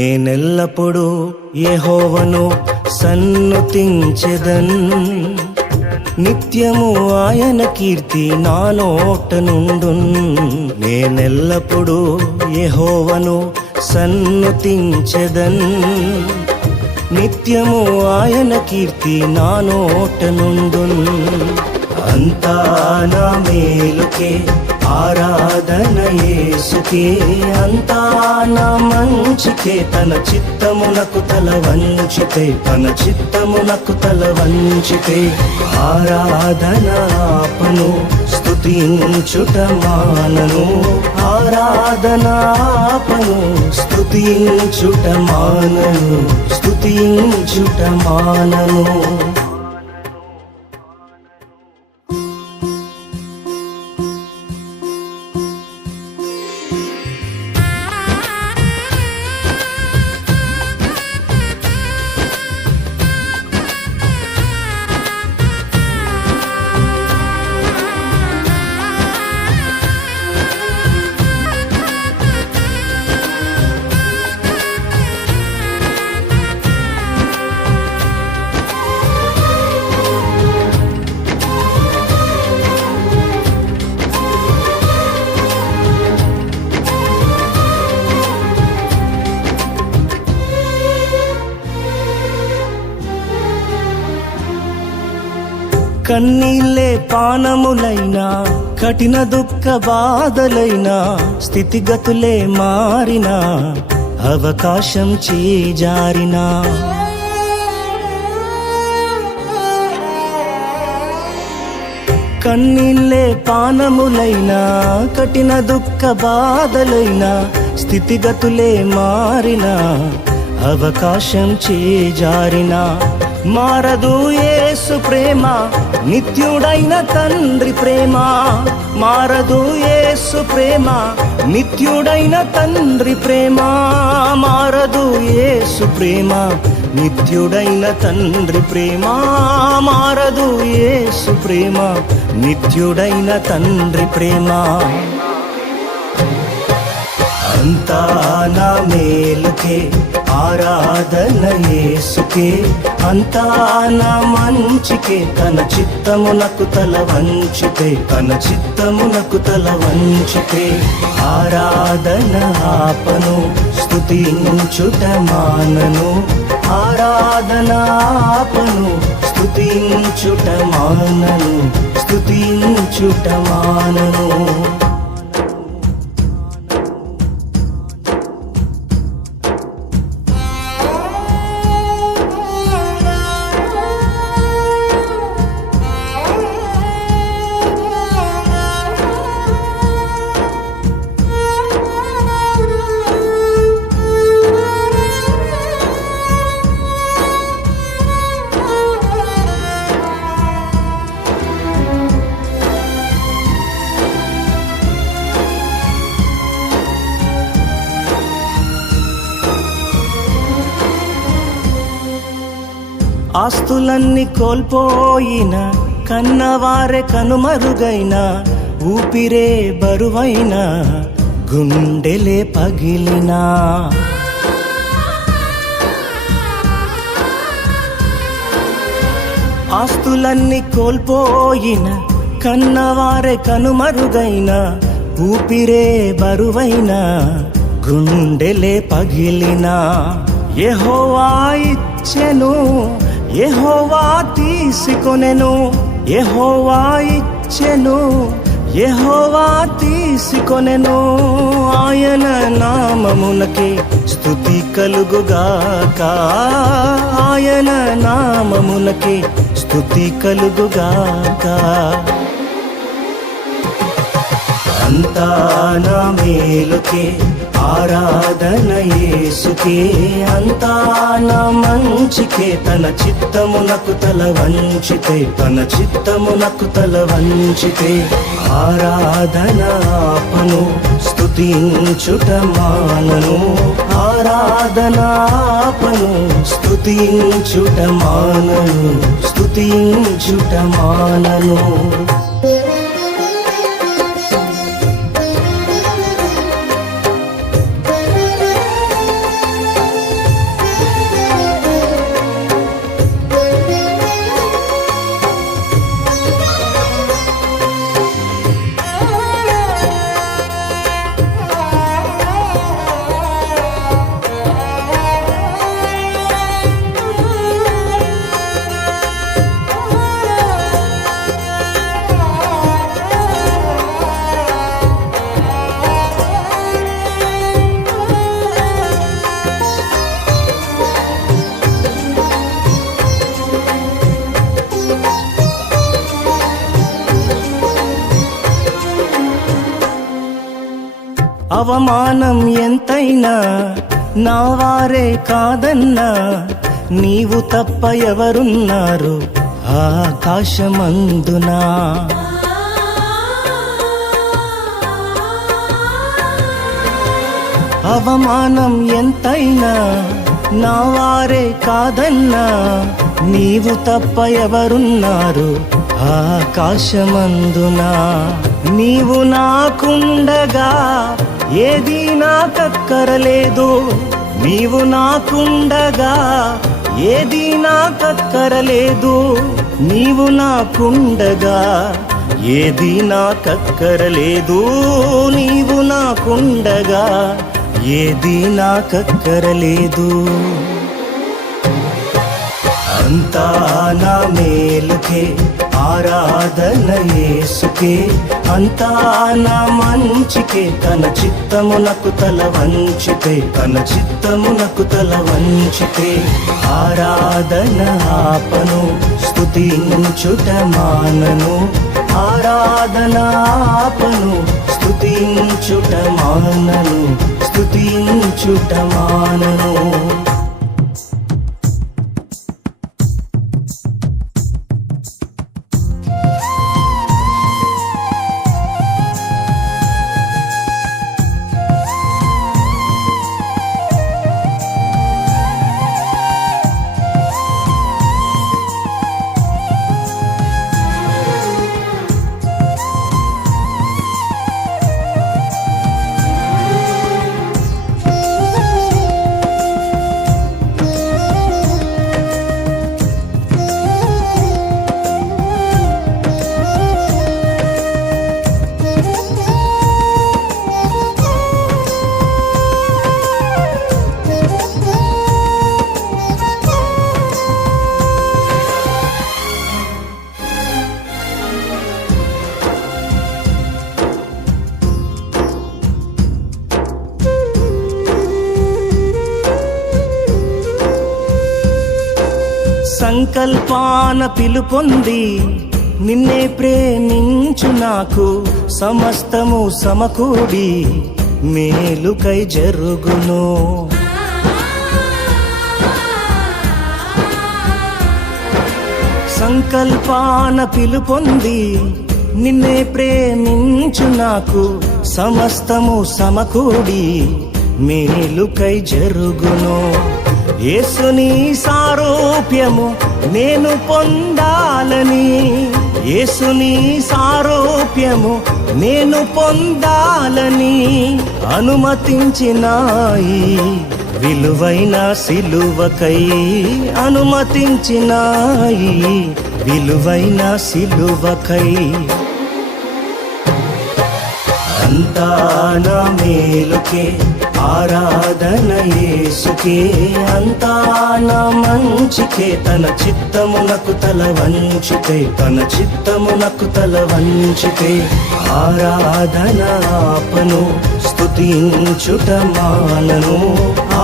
నేనెల్లప్పుడూ యెహోవాను సన్నుతించెదన్, నిత్యము ఆయన కీర్తి నా నోట నుండున్. నేనెల్లప్పుడూ యెహోవాను సన్నుతించెదన్, నిత్యము ఆయన కీర్తి నా నోట నుండున్. అంతా నా మేలుకే ఆరాధన యేసుకే, అంతా నా మంచికే. తన చిత్తమునకు తల వంచితే, తన చిత్తమునకు తల వంచితే ఆరాధన ఆపను, స్తుతించుట మానను. ఆరాధన ఆపను, స్తుతించుట మానను, స్తుతించుట మానను. కన్నీళ్ళే పానములైనా, కఠిన దుఃఖ బాధలైనా, స్థితిగతులే మారినా, అవకాశం చేజారినా, కన్నీళ్ళే పానములైనా, కఠిన దుఃఖ బాధలైనా, స్థితిగతులే మారినా, అవకాశం చేజారినా, మారదు యేసు ప్రేమ, నిత్యుడైన తండ్రి ప్రేమ. మారదు యేసు ప్రేమ, నిత్యుడైన తండ్రి ప్రేమ. మారదు యేసు ప్రేమ, నిత్యుడైన తండ్రి ప్రేమ. మారదు యేసు ప్రేమ, నిత్యుడైన తండ్రి ప్రేమ. అంతా నా మేలుకే ఆరాధన యేసుకే, అంతా నా మంచికే. తన చిత్తమునకు తల వంచితే, తన చిత్తమునకు తల వంచితే ఆరాధన ఆపను, స్తుతించుట మానను. ఆరాధన ఆపను, స్తుతించుట మానను, స్తుతించుట మానను. ఆస్తులన్నీ కోల్పోయిన, కన్నవారే కనుమరుగైన, ఊపిరే బరువైన, గుండెలే పగిలినా, ఆస్తులన్నీ కోల్పోయిన, కన్నవారే కనుమరుగైన, ఊపిరే బరువైన, గుండెలే పగిలినా, యెహోవా ఇచ్చెను, యెహోవా తీసుకొనెను. యెహోవా ఇచ్చెను, యెహోవా తీసుకొనెను. ఆయన నామమునకే స్తుతి కలుగుగాక, ఆయన నామమునకే స్తుతి కలుగుగాక. అంతా నా మేలుకే ఆరాధన యేసుకే, అంతా నా మంచికే. తన చిత్తమునకు తల వంచితే, తన చిత్తమునకు తల వంచితే ఆరాధన ఆపను, స్తుతించుట మానను. ఆరాధన ఆపను, స్తుతించుట మానను, స్తుతించుట మానను. అవమానం ఎంతైనా నా వారే కాదన్నా, నీవు తప్ప ఎవరున్నారు ఆకాశమందునా. అవమానం ఎంతైనా నా వారే కాదన్నా, నీవు తప్ప ఎవరున్నారు ఆకాశమందునా. నీవు నాకుండగా ఏది నాకక్కరలేదు, నీవు నాకుండగా ఏది నాకక్కరలేదు, నీవు నాకుండగా ఏది నాకక్కరలేదు, నీవు నాకుండగా ఏది నాకక్కరలేదు. అంతా నా మేలుకే ఆరాధన యేసుకే, అంతా నా మంచికే, తన చిత్తమునకు తల వంచితే, తన చిత్తమునకు తల వంచితే. ఆరాధన ఆపను స్తుతించుట మానను, ఆరాధన ఆపను స్తుతించుట మానను, స్తుతించుట మానను. సంకల్పాన పిలుపొంది నిన్నే ప్రేమించు నాకు, సమస్తము సమకూడి మేలుకై జరుగును. సంకల్పాన పిలుపొంది నిన్నే ప్రేమించు నాకు, సమస్తము సమకూడి మేలుకై జరుగును. యేసుని సారూప్యము నేను పొందాలని, యేసుని సారూప్యము నేను పొందాలని అనుమతించినాయి విలువైన సిలువకై, అనుమతించినాయి విలువైన సిలువకై. అంతా నా మేలుకే ఆరాధన యేసుకే, అంతా నా మంచికే, తన చిత్తమునకు తల వంచితే, తన చిత్తమునకు తల వంచితే. ఆరాధన ఆపను స్తుతించుట మానను,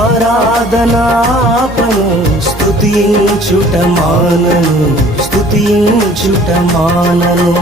ఆరాధన ఆపను స్తుతించుట మానను, స్తుతించుట మానను.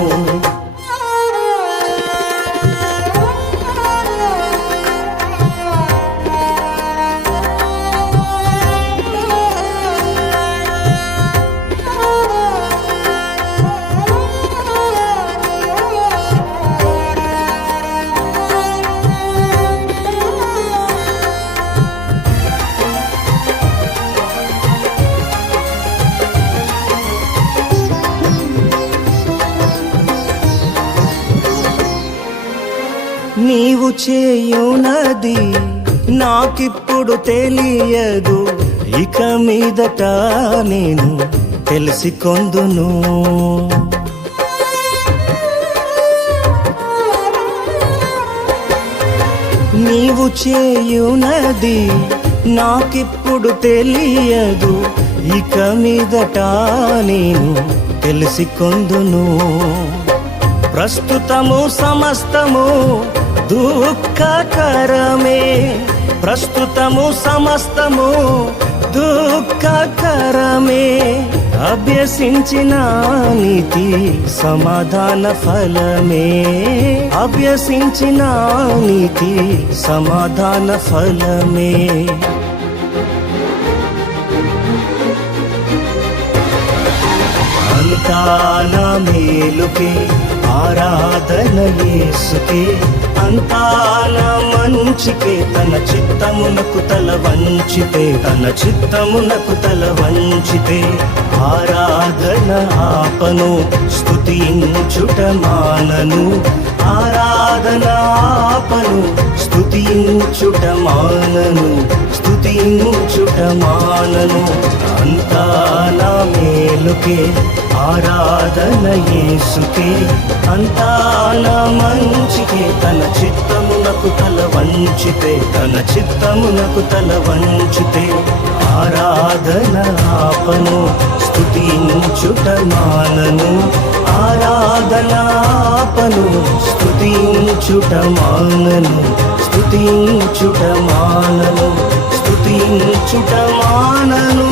నీవు చేయునది నాకిప్పుడు తెలియదు, ఇక మీదట నేను తెలిసికొందును. నీవు చేయునది నాకిప్పుడు తెలియదు, ఇక మీదట నేను తెలిసికొందును. ప్రస్తుతము సమస్తము దుఃఖకరమే, ప్రస్తుతము సమస్తము దుఃఖకరమే, అభ్యసించిన నీతి సమాధాన ఫలమే, అభ్యసించిన నీతి సమాధాన ఫలమే. అంతా నా మేలుకే, ఆరాధన యేసుకే, అంతా నా మంచికే. తన చిత్తమునకు తల వంచితే, తన చిత్తమునకు తల వంచితే, ఆరాధన ఆపను, స్తుతించుట మానను. ఆరాధన ఆపను, స్తుతించుట మానను, స్తుతించుట మానను. అంతా నా మేలుకే, ఆరాధన యేసుకే, అంతా నా మంచికే. తన చిత్తమునకు తల వంచితే, తన చిత్తమునకు తల వంచితే, ఆరాధన ఆపను, స్తుతించుట మానను. ఆరాధన ఆపను, స్తుతించుట మానను, స్తుతించుట మానను, స్తుతించుట మానను.